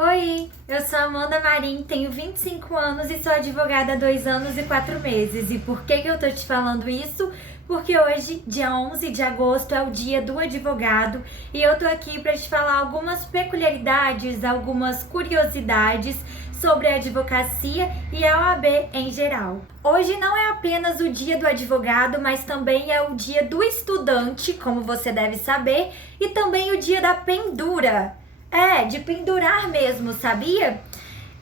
Oi, eu sou Amanda Marim, tenho 25 anos e sou advogada há 2 anos e 4 meses. E por que eu tô te falando isso? Porque hoje, dia 11 de agosto, é o dia do advogado e eu tô aqui para te falar algumas peculiaridades, algumas curiosidades sobre a advocacia e a OAB em geral. Hoje não é apenas o dia do advogado, mas também é o dia do estudante, como você deve saber, e também o dia da pendura. De pendurar mesmo, sabia?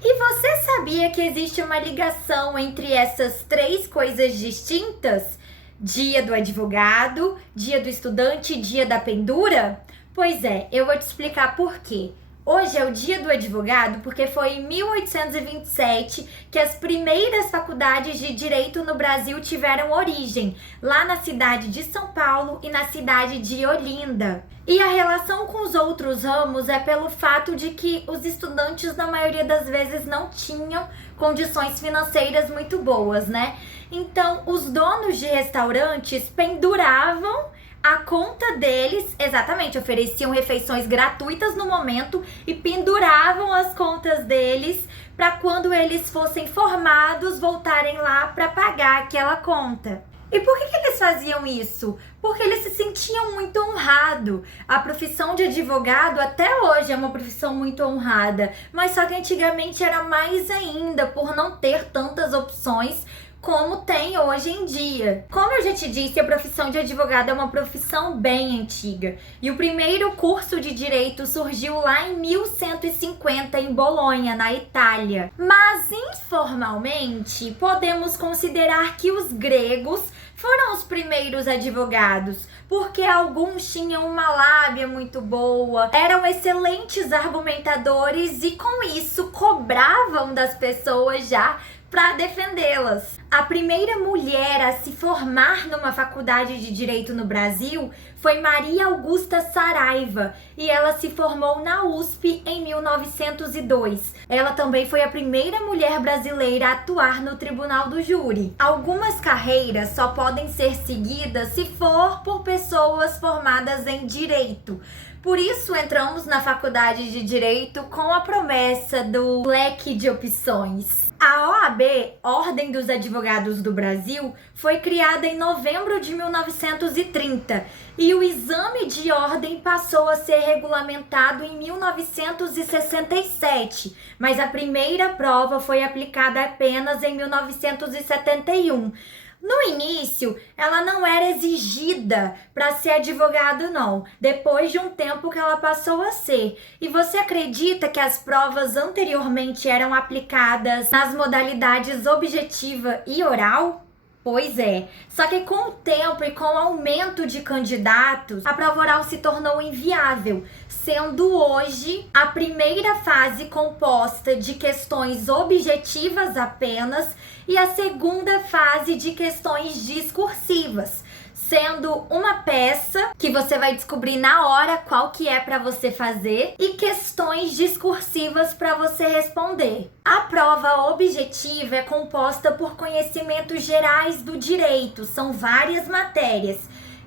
E você sabia que existe uma ligação entre essas três coisas distintas? Dia do advogado, dia do estudante e dia da pendura? Pois é, eu vou te explicar por quê. Hoje é o dia do advogado porque foi em 1827 que as primeiras faculdades de direito no Brasil tiveram origem, lá na cidade de São Paulo e na cidade de Olinda. E a relação com os outros ramos é pelo fato de que os estudantes, na maioria das vezes, não tinham condições financeiras muito boas, né? Então, os donos de restaurantes penduravam a conta deles, exatamente, ofereciam refeições gratuitas no momento e penduravam as contas deles para quando eles fossem formados voltarem lá para pagar aquela conta. E por que eles faziam isso? Porque eles se sentiam muito honrados. A profissão de advogado até hoje é uma profissão muito honrada, mas só que antigamente era mais ainda por não ter tantas opções como tem hoje em dia. Como eu já te disse, a profissão de advogado é uma profissão bem antiga. E o primeiro curso de direito surgiu lá em 1150 em Bolonha, na Itália. Mas informalmente, podemos considerar que os gregos foram os primeiros advogados, porque alguns tinham uma lábia muito boa, eram excelentes argumentadores e com isso cobravam das pessoas já para defendê-las. A primeira mulher a se formar numa faculdade de direito no Brasil foi Maria Augusta Saraiva e ela se formou na USP em 1902. Ela também foi a primeira mulher brasileira a atuar no Tribunal do Júri. Algumas carreiras só podem ser seguidas se for por pessoas formadas em direito. Por isso entramos na faculdade de direito com a promessa do leque de opções. A OAB, Ordem dos Advogados do Brasil, foi criada em novembro de 1930 e o exame de ordem passou a ser regulamentado em 1967, mas a primeira prova foi aplicada apenas em 1971. No início, ela não era exigida para ser advogado, não. Depois de um tempo que ela passou a ser. E você acredita que as provas anteriormente eram aplicadas nas modalidades objetiva e oral? Pois é, só que com o tempo e com o aumento de candidatos, a prova oral se tornou inviável, sendo hoje a primeira fase composta de questões objetivas apenas e a segunda fase de questões discursivas, sendo uma peça que você vai descobrir na hora qual que é para você fazer e questões discursivas para você responder. A prova objetiva é composta por conhecimentos gerais do direito, são várias matérias.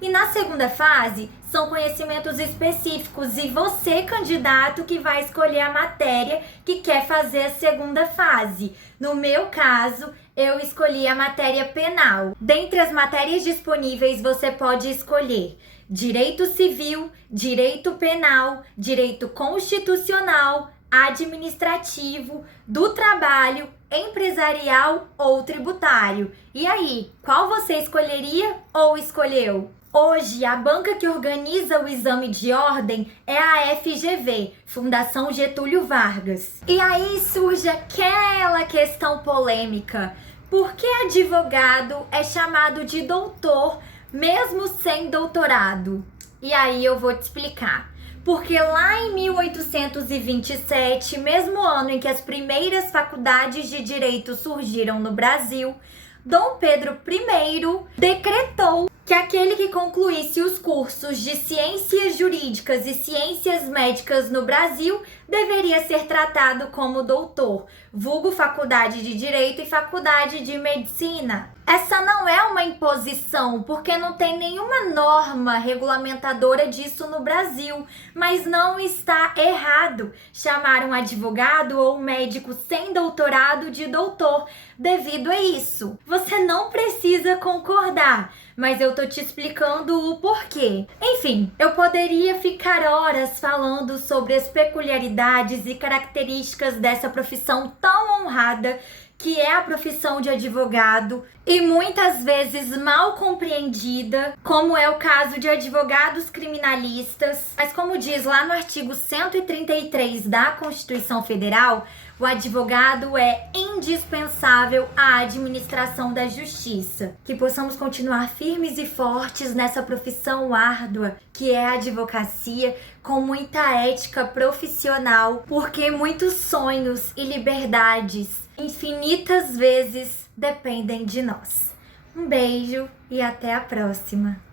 E na segunda fase, são conhecimentos específicos e você, candidato, que vai escolher a matéria que quer fazer a segunda fase. No meu caso, eu escolhi a matéria penal. Dentre as matérias disponíveis, você pode escolher direito civil, direito penal, direito constitucional, administrativo, do trabalho, empresarial ou tributário. E aí, qual você escolheria ou escolheu? Hoje, a banca que organiza o exame de ordem é a FGV, Fundação Getúlio Vargas. E aí surge aquela questão polêmica. Por que advogado é chamado de doutor mesmo sem doutorado? E aí eu vou te explicar. Porque lá em 1827, mesmo ano em que as primeiras faculdades de direito surgiram no Brasil, Dom Pedro I decretou que aquele que concluísse os cursos de ciências jurídicas e ciências médicas no Brasil deveria ser tratado como doutor, vulgo faculdade de Direito e faculdade de Medicina. Essa não é uma imposição, porque não tem nenhuma norma regulamentadora disso no Brasil, mas não está errado chamar um advogado ou um médico sem doutorado de doutor devido a isso. Você não precisa concordar, mas eu tô te explicando o porquê. Enfim, eu poderia ficar horas falando sobre as peculiaridades e características dessa profissão tão honrada que é a profissão de advogado e muitas vezes mal compreendida, como é o caso de advogados criminalistas. Mas como diz lá no artigo 133 da Constituição Federal, o advogado é indispensável à administração da justiça. Que possamos continuar firmes e fortes nessa profissão árdua que é a advocacia, com muita ética profissional, porque muitos sonhos e liberdades infinitas vezes dependem de nós. Um beijo e até a próxima!